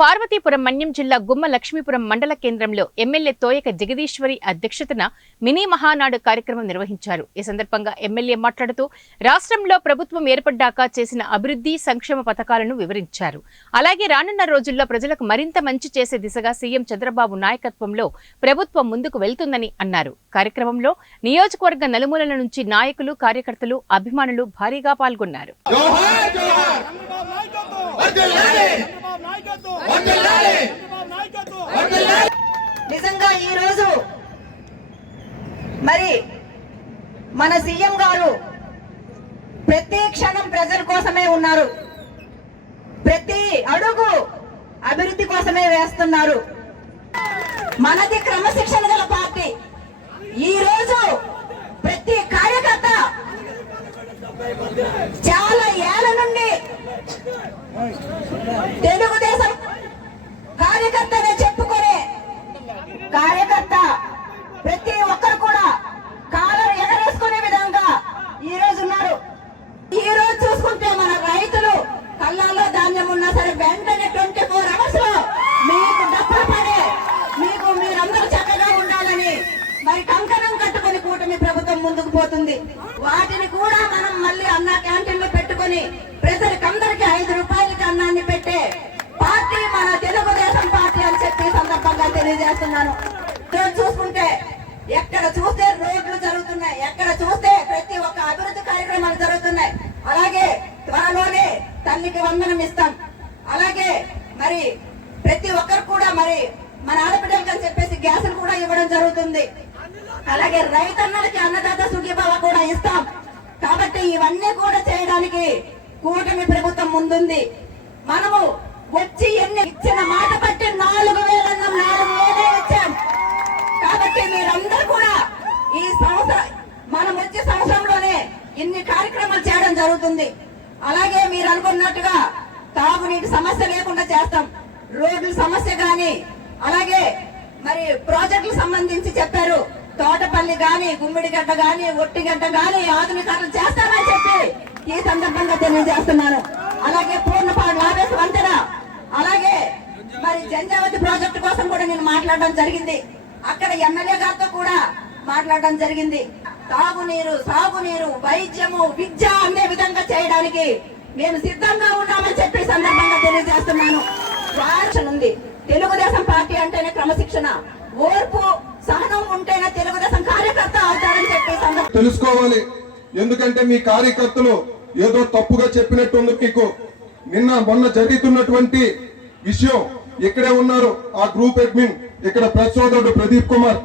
పార్వతీపురం మన్యం జిల్లా గుమ్మ లక్ష్మీపురం మండల కేంద్రంలో ఎమ్మెల్యే తోయక జగదీశ్వరి అధ్యక్షతన మినీ మహానాడు కార్యక్రమం నిర్వహించారు. ఈ సందర్భంగా ఎమ్మెల్యే మాట్లాడుతూ రాష్ట్రంలో ప్రభుత్వం ఏర్పడ్డాక చేసిన అభివృద్ధి సంక్షేమ పథకాలను వివరించారు. అలాగే రానున్న రోజుల్లో ప్రజలకు మరింత మంచి చేసే దిశగా సీఎం చంద్రబాబు నాయకత్వంలో ప్రభుత్వం ముందుకు వెళ్తుందని అన్నారు. కార్యక్రమంలో నియోజకవర్గ నలుమూలల నుంచి నాయకులు, కార్యకర్తలు, అభిమానులు భారీగా పాల్గొన్నారు. నిజంగా ఈ రోజు మరి మన సీఎం గారు ప్రతి క్షణం ప్రజల కోసమే ఉన్నారు. ప్రతి అడుగు అభివృద్ధి కోసమే వేస్తున్నారు. మనది క్రమశిక్షణ గల పార్టీ. ఈ రోజు ప్రతి కార్యకర్త చాలా ఏళ్ల నుండి తెలుగుదేశం కార్యకర్తనే చెప్పుకునే కార్యకర్త ప్రతి ఒక్కరు కూడా కాలర్ ఎగరేసుకునే విధంగా ఈ రోజు ఉన్నారు. ఈ రోజు చూసుకుంటే మన రైతులు కళ్ళాల్లో ధాన్యం ఉన్నా సరే వెంటనే 24 hours లో మీకు డబ్బులు పడే మీకు మీరందరూ చక్కగా ఉండాలని మరి కంకణం కట్టుకుని కూటమి ప్రభుత్వం ముందుకు పోతుంది. వాటిని కూడా మనం మళ్ళీ అన్న క్యాంటీన్ లో పెట్టుకుని ప్రజలకందరికీ 5 రూపాయలకి అన్నాన్ని పెట్టే పార్టీ మన తెలుగుదేశం పార్టీ అని చెప్పి సందర్భంగా తెలియజేస్తున్నాను. చూసుకుంటే ఎక్కడ చూస్తే రోడ్లు జరుగుతున్నాయి, ఎక్కడ చూస్తే ప్రతి ఒక్క అభివృద్ధి కార్యక్రమాలు జరుగుతున్నాయి. అలాగే త్వరలోనే తల్లికి వందనం ఇస్తాం. అలాగే మరి ప్రతి ఒక్కరు కూడా మరి మన ఆడపిల్లలకి అని చెప్పేసి గ్యాసులు కూడా ఇవ్వడం జరుగుతుంది. అలాగే రైతన్నలకి అన్నదాత సుఖీభావ కూడా ఇస్తాం. కాబట్టి ఇవన్నీ కూడా చేయడానికి కూటమి ప్రభుత్వం ముందుంది. మనము వచ్చి ఎన్ని ఇచ్చిన మాట బట్టి 4,000 ఇచ్చాం. కాబట్టి మీరందరూ కూడా ఈ సంవత్సరం మనం వచ్చే సంవత్సరంలోనే ఇన్ని కార్యక్రమాలు చేయడం జరుగుతుంది. అలాగే మీరు అనుకున్నట్టుగా తాగునీటి సమస్య లేకుండా చేస్తాం. రోడ్ల సమస్య గాని అలాగే మరి ప్రాజెక్టులకు సంబంధించి చెప్పారు. తోటపల్లి గాని, గుమ్మిడిగడ్డ గాని, ఒట్టిగడ్డ గాని ఆధునీకరణ చేస్తామని చెప్పి ఈ సందర్భంగా తెలియజేస్తున్నాను. అలాగే పూర్ణపాడు లాభేశ వంతెన, అలాగే మరి జంజావతి ప్రాజెక్టు కోసం కూడా నేను మాట్లాడడం జరిగింది. అక్కడ ఎమ్మెల్యే గారితో కూడా మాట్లాడడం జరిగింది. తాగునీరు, సాగునీరు, వైద్యము, విద్య అనే విధంగా చేయడానికి మేము సిద్ధంగా ఉన్నామని చెప్పి సందర్భంగా తెలియజేస్తున్నాను. ఉంది తెలుగుదేశం పార్టీ అంటేనే క్రమశిక్షణ, ఓర్పు, సహనం ఉంటేనే తెలుగుదేశం కార్యకర్త అవుతారని చెప్పి తెలుసుకోవాలి. ఎందుకంటే మీ కార్యకర్తలు ఏదో తప్పుగా చెప్పినట్టుంది. మీకు మొన్న జరుగుతున్నటువంటి విషయం ఇక్కడే ఉన్నారు. ఆ గ్రూప్ అడ్మిన్ ఇక్కడ ప్రెస్ సోదరుడు ప్రదీప్ కుమార్